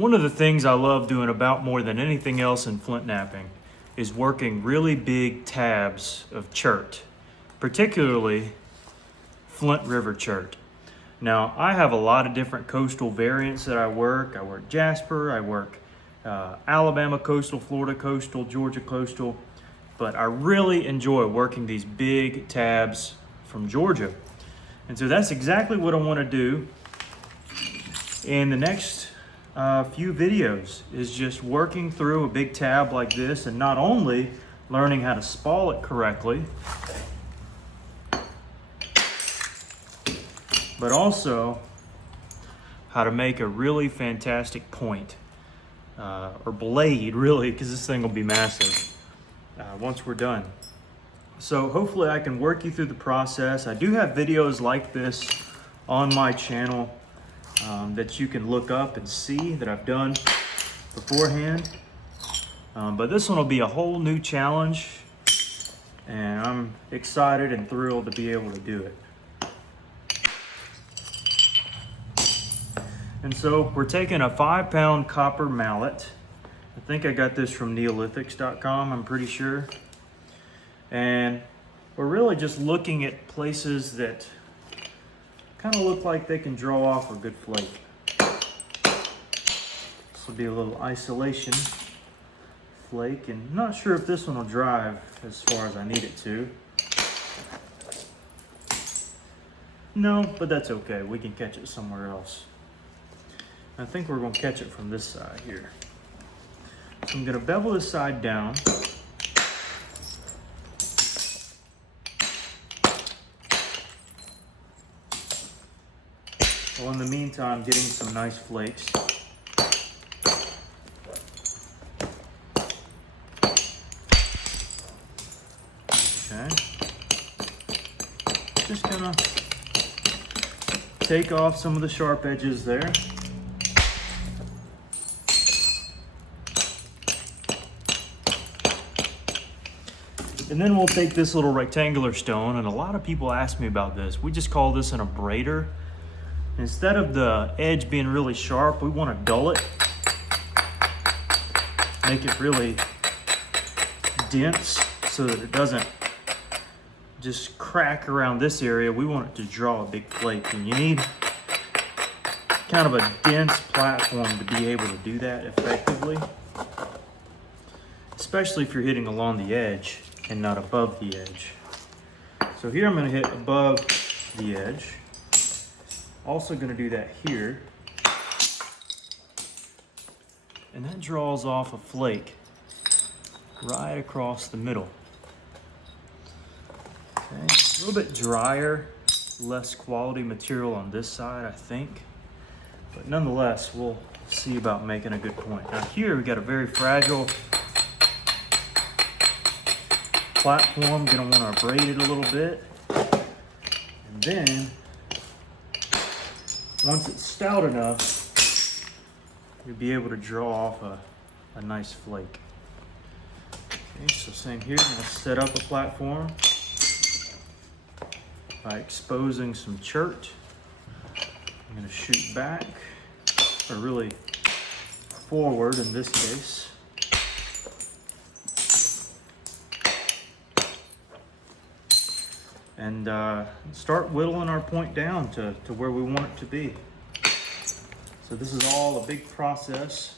One of the things I love doing about more than anything else in flint knapping is working really big tabs of chert, particularly Flint River chert. Now, I have a lot of different coastal variants that I work. I work Jasper, I work Alabama coastal, Florida coastal, Georgia coastal, but I really enjoy working these big tabs from Georgia. And so that's exactly what I want to do in the next few videos, is just working through a big tab like this, and not only learning how to spall it correctly, but also how to make a really fantastic point, or blade really, because this thing will be massive once we're done. So hopefully I can work you through the process. I do have videos like this on my channel that you can look up and see that I've done beforehand. But this one will be a whole new challenge, and I'm excited and thrilled to be able to do it. And so we're taking a 5-pound copper mallet. I think I got this from neolithics.com, I'm pretty sure. And we're really just looking at places that kind of look like they can draw off a good flake. This will be a little isolation flake, and I'm not sure if this one will drive as far as I need it to. No, but that's okay. We can catch it somewhere else. I think we're going to catch it from this side here. So I'm going to bevel this side down. Well, in the meantime, getting some nice flakes. Okay. Just gonna take off some of the sharp edges there. And then we'll take this little rectangular stone, and a lot of people ask me about this. We just call this an abrader. Instead of the edge being really sharp, we want to dull it, make it really dense so that it doesn't just crack around this area. We want it to draw a big flake, and you need kind of a dense platform to be able to do that effectively, especially if you're hitting along the edge and not above the edge. So here I'm going to hit above the edge. Also going to do that here. And that draws off a flake right across the middle. Okay, a little bit drier, less quality material on this side, I think. But nonetheless, we'll see about making a good point. Now here we got a very fragile platform. Gonna want to abrade it a little bit, and then once it's stout enough, you'll be able to draw off a nice flake. Okay, so same here. I'm gonna set up a platform by exposing some chert. I'm gonna shoot back, or really forward in this case. And start whittling our point down to where we want it to be. So this is all a big process,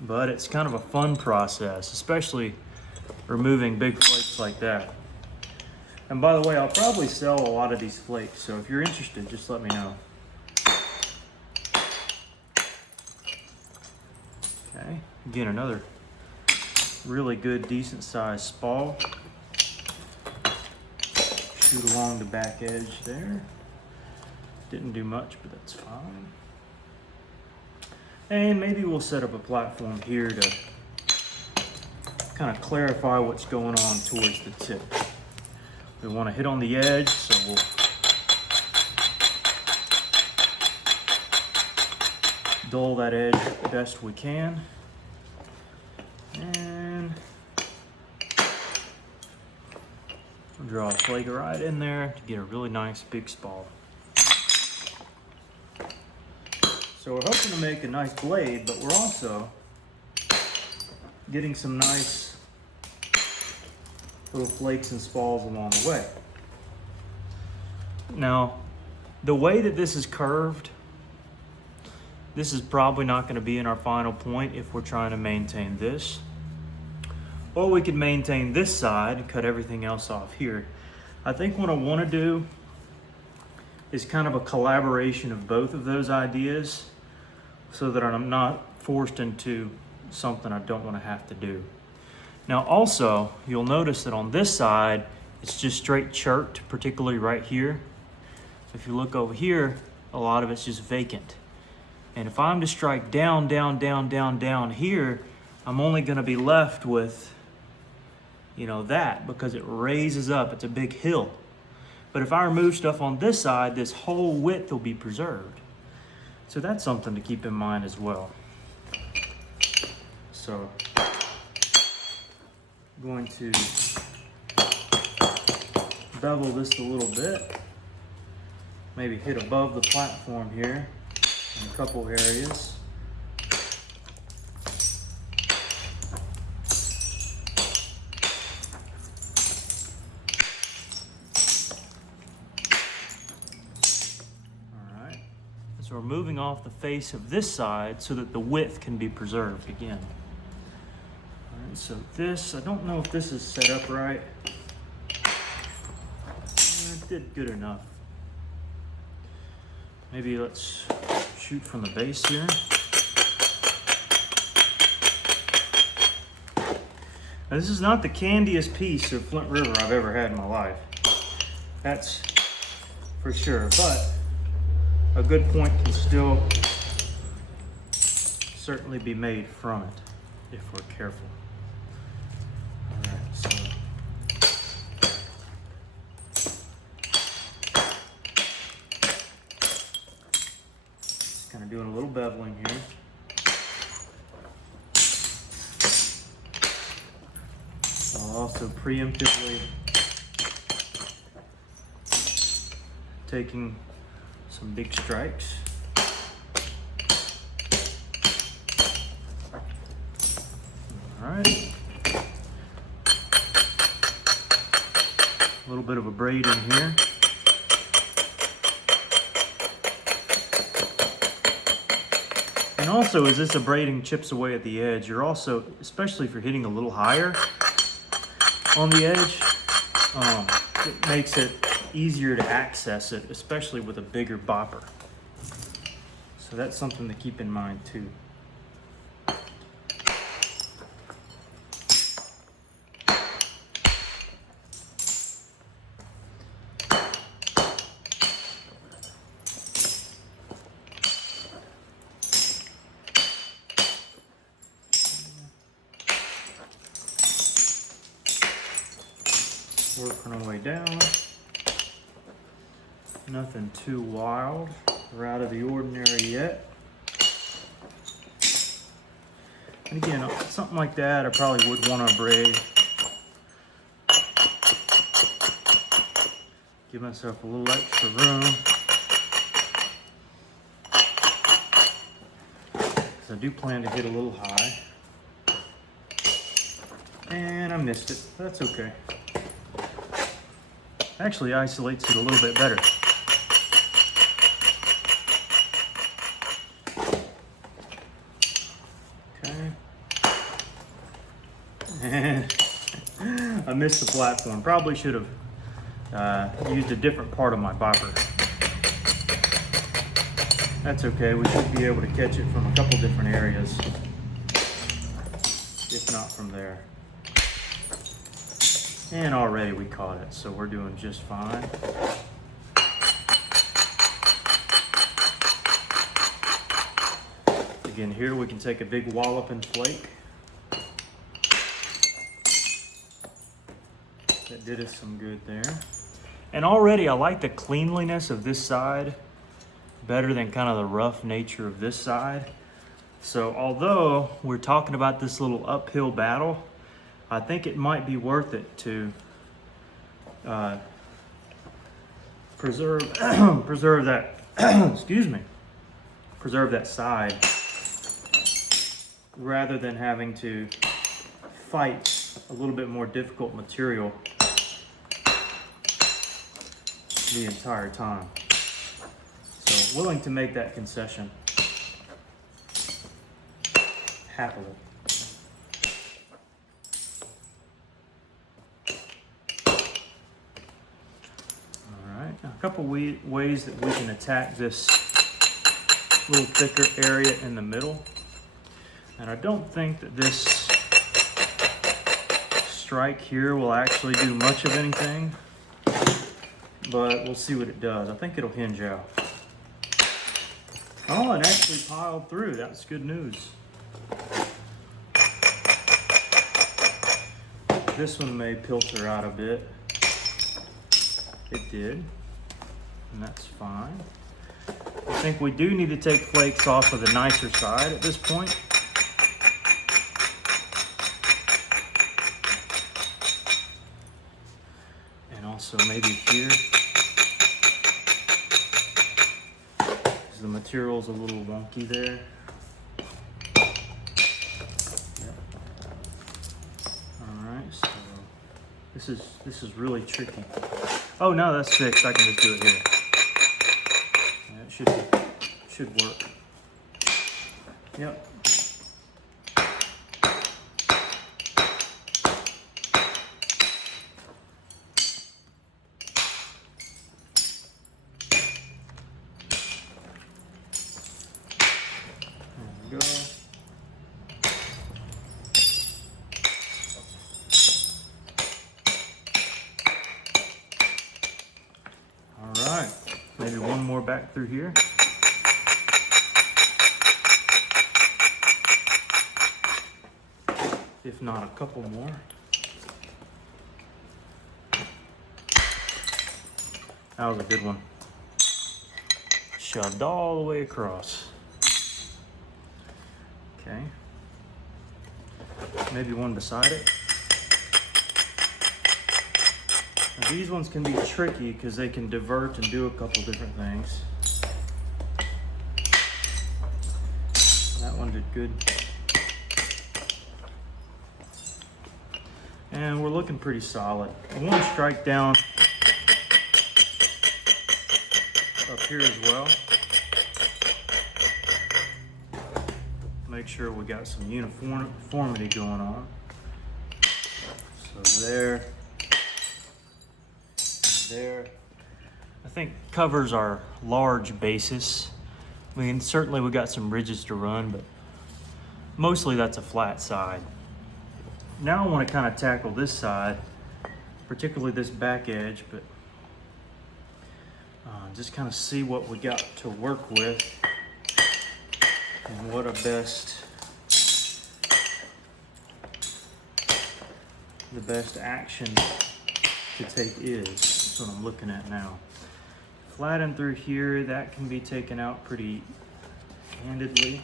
but it's kind of a fun process, especially removing big flakes like that. And by the way, I'll probably sell a lot of these flakes, so if you're interested, just let me know. Okay, again, another really good, decent sized spall. Shoot along the back edge there. Didn't do much, but that's fine. And maybe we'll set up a platform here to kind of clarify what's going on towards the tip. We want to hit on the edge, so we'll dull that edge best we can. And we'll draw a flake right in there to get a really nice big spall. So So we're hoping to make a nice blade, but we're also getting some nice little flakes and spalls along the way. Now, the way that this is curved, this is probably not going to be in our final point if we're trying to maintain this. Or we could maintain this side and cut everything else off here. I think what I want to do is kind of a collaboration of both of those ideas so that I'm not forced into something I don't want to have to do. Now also, you'll notice that on this side, it's just straight chert, particularly right here. If you look over here, a lot of it's just vacant. And if I'm to strike down, down, down, down, down here, I'm only going to be left with, you know, that, because it raises up. It's a big hill. But if I remove stuff on this side, this whole width will be preserved. So that's something to keep in mind as well. So I'm going to bevel this a little bit. Maybe hit above the platform here in a couple areas. So we're moving off the face of this side so that the width can be preserved again. All right, so this, I don't know if this is set up right. It did good enough. Maybe let's shoot from the base here. Now this is not the candiest piece of Flint River I've ever had in my life. That's for sure, but a good point can still certainly be made from it if we're careful. All right, so just kind of doing a little beveling here. I'll also preemptively taking some big strikes. All right. A little bit of a braid in here. And also, as this abrading chips away at the edge, you're also, especially if you're hitting a little higher on the edge, it makes it easier to access it, especially with a bigger bopper. So that's something to keep in mind too. Working our way down. Nothing too wild or out of the ordinary yet. And again, something like that I probably would want to braid. Give myself a little extra room. Because I do plan to hit a little high. And I missed it. That's okay. Actually isolates it a little bit better. I missed the platform. Probably should have used a different part of my bopper. That's okay. We should be able to catch it from a couple different areas, if not from there. And already we caught it, so we're doing just fine. Again, here we can take a big wallop and flake. That did us some good there. And already I like the cleanliness of this side better than kind of the rough nature of this side. So although we're talking about this little uphill battle, I think it might be worth it to preserve that, excuse me, preserve that side rather than having to fight a little bit more difficult material the entire time. So willing to make that concession happily. Alright, a couple ways that we can attack this little thicker area in the middle. And I don't think that this strike here will actually do much of anything, but we'll see what it does. I think it'll hinge out. Oh, it actually piled through. That's good news. This one may filter out a bit. It did, and that's fine. I think we do need to take flakes off of the nicer side at this point. And also maybe here, because the material's a little wonky there. This is really tricky. Oh no, that's fixed. I can just do it here. Yeah, it should work. Yep. There we go. Maybe one more back through here. If not a couple more. That was a good one. Shoved all the way across. Okay. Maybe one beside it. Now, these ones can be tricky because they can divert and do a couple different things. That one did good. And we're looking pretty solid. I want to strike down up here as well. Make sure we got some uniformity going on. So there. There. I think covers our large basis. I mean, certainly we got some ridges to run, but mostly that's a flat side. Now I want to kind of tackle this side, particularly this back edge, but just kind of see what we got to work with and what the best action to take is. That's what I'm looking at now. Flatten through here, that can be taken out pretty handedly.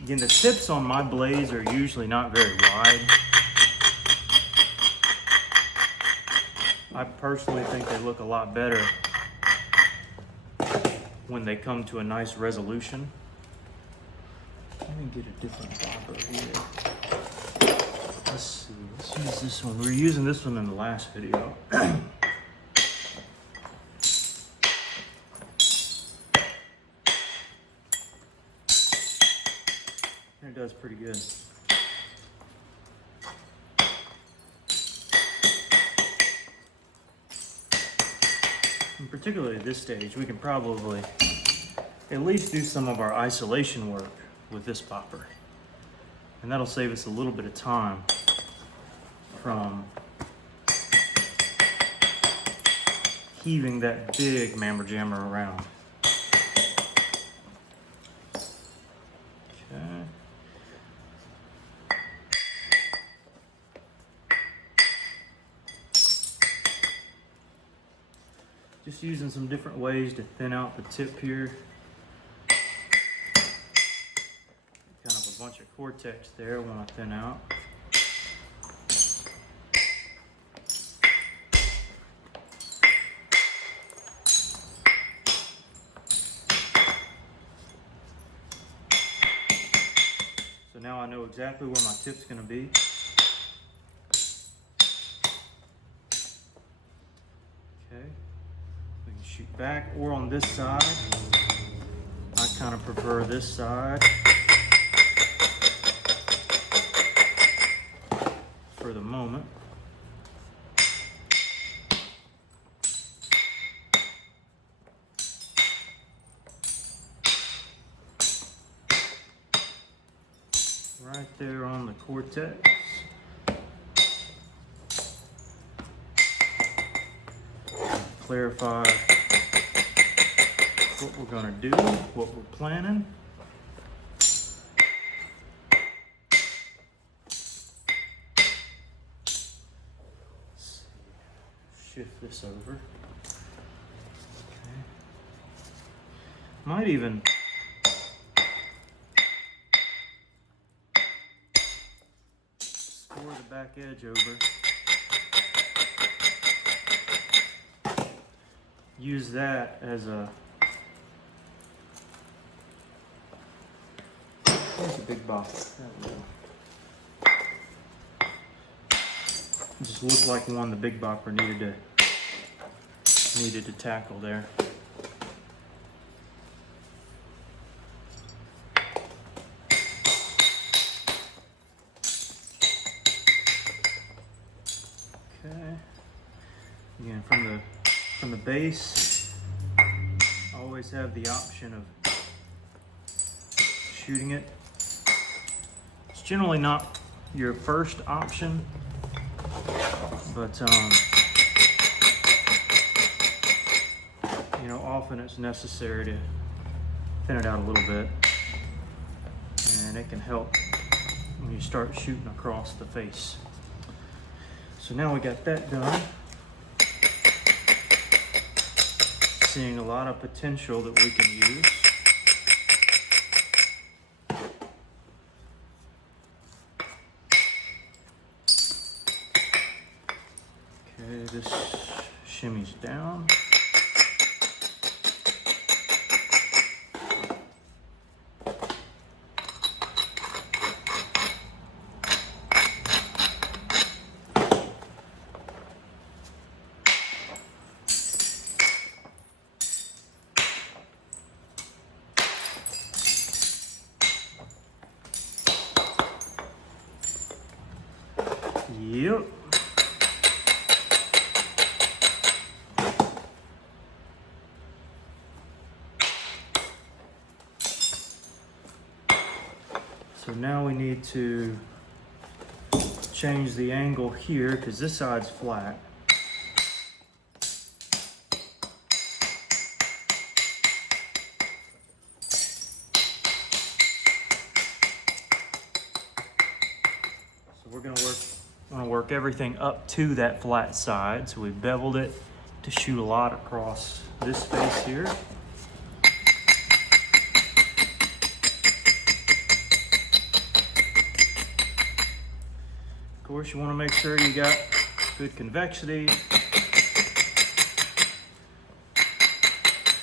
Again, the tips on my blades are usually not very wide. I personally think they look a lot better when they come to a nice resolution. Let me get a different bobber here. Let's see, let's use this one. We were using this one in the last video. It does pretty good. And particularly at this stage, we can probably at least do some of our isolation work with this bopper. And that'll save us a little bit of time from heaving that big mammer jammer around. Okay. Just using some different ways to thin out the tip here. Kind of a bunch of cortex there when I thin out. exactly where my tip's going to be. Okay, we can shoot back or on this side. I kind of prefer this side for the moment. Right there on the cortex. Clarify what we're going to do, what we're planning. Shift this over. Okay. Might even score the back edge over. Use that as a, there's a big box. Just looked like one the big bopper needed to tackle there. Okay. Again, from the base, I always have the option of shooting it. It's generally not your first option, but you know, often it's necessary to thin it out a little bit, and it can help when you start shooting across the face. So now we got that done. Seeing a lot of potential that we can use. Okay, this shimmies down. Yep. So now we need to change the angle here because this side's flat. So we're going to work everything up to that flat side. So we've beveled it to shoot a lot across this face here. Of course, you want to make sure you got good convexity.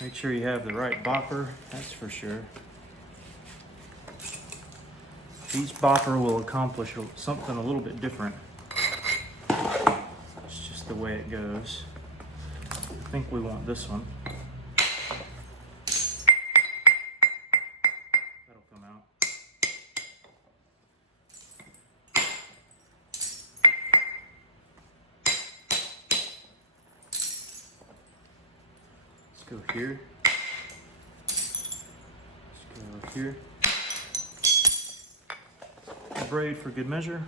Make sure you have the right bopper, that's for sure. Each bopper will accomplish something a little bit different. It's just the way it goes. I think we want this one. That'll come out. Let's go here. Let's go here. Braid for good measure.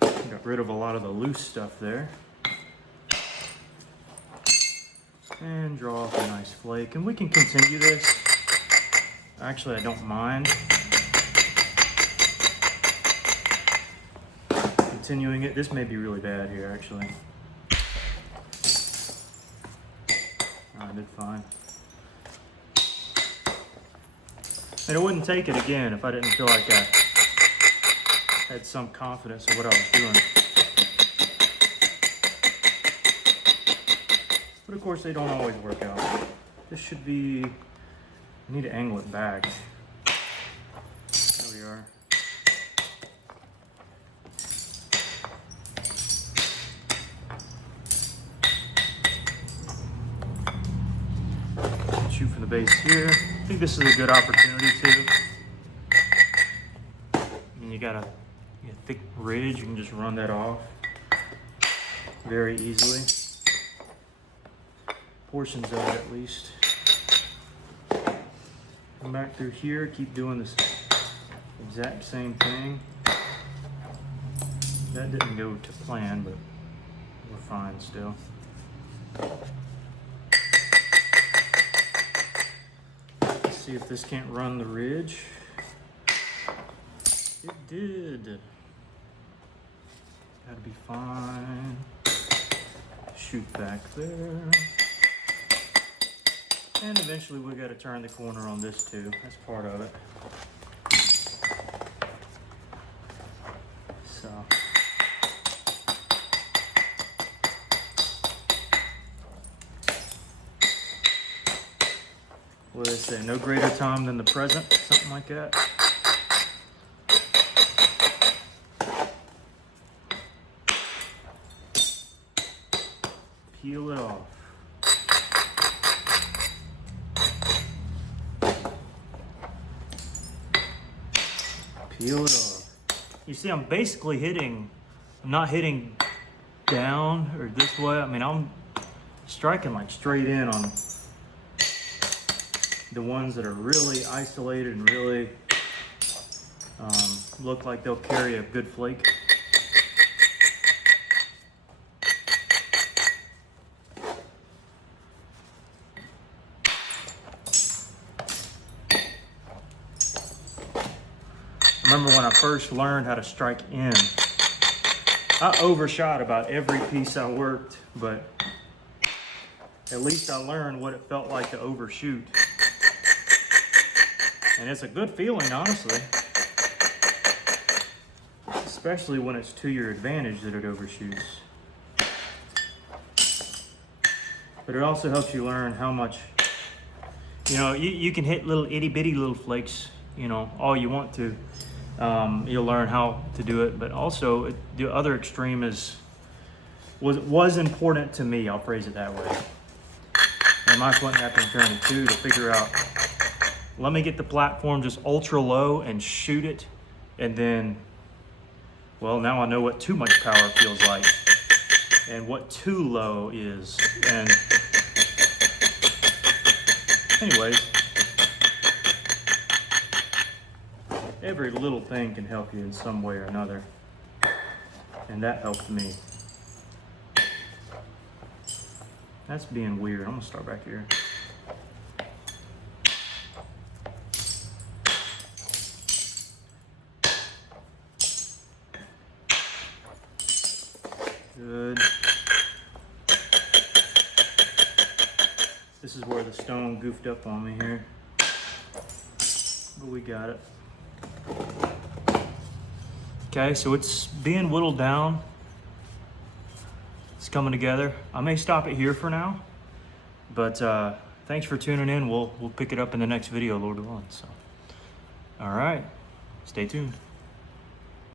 Got rid of a lot of the loose stuff there. And draw off a nice flake. And we can continue this. Actually, I don't mind continuing it. This may be really bad here, actually. I did fine. And I wouldn't take it again if I didn't feel like I had some confidence in what I was doing. But of course, they don't always work out. This should be I need to angle it back. There we are. Shoot from the base here. I think this is a good opportunity too. I mean, you got a thick ridge, you can just run that off very easily. Portions of it at least. Come back through here, keep doing this exact same thing. That didn't go to plan, but we're fine still. Let's see if this can't run the ridge. It did. Gotta be fine. Shoot back there. And eventually we gotta turn the corner on this too. That's part of it. So. What do they say? No greater time than the present, something like that. Peel it off. Peel it off. You see, I'm basically hitting, I'm not hitting down or this way. I mean, I'm striking like straight in on the ones that are really isolated and really look like they'll carry a good flake. I remember when I first learned how to strike in, I overshot about every piece I worked, but at least I learned what it felt like to overshoot. And it's a good feeling, honestly. Especially when it's to your advantage that it overshoots. But it also helps you learn how much, you know, you can hit little itty bitty little flakes, you know, all you want to. You'll learn how to do it, but also the other extreme was important to me. I'll phrase it that way. And my Flintknapping journey too, to figure out, let me get the platform just ultra low and shoot it, and then, well, now I know what too much power feels like and what too low is. And anyways, every little thing can help you in some way or another, and that helped me. That's being weird. I'm gonna start back here. Good. This is where the stone goofed up on me here, but we got it. Okay, so it's being whittled down. It's coming together. I may stop it here for now, but thanks for tuning in. We'll pick it up in the next video, Lord willing. So, all right, stay tuned.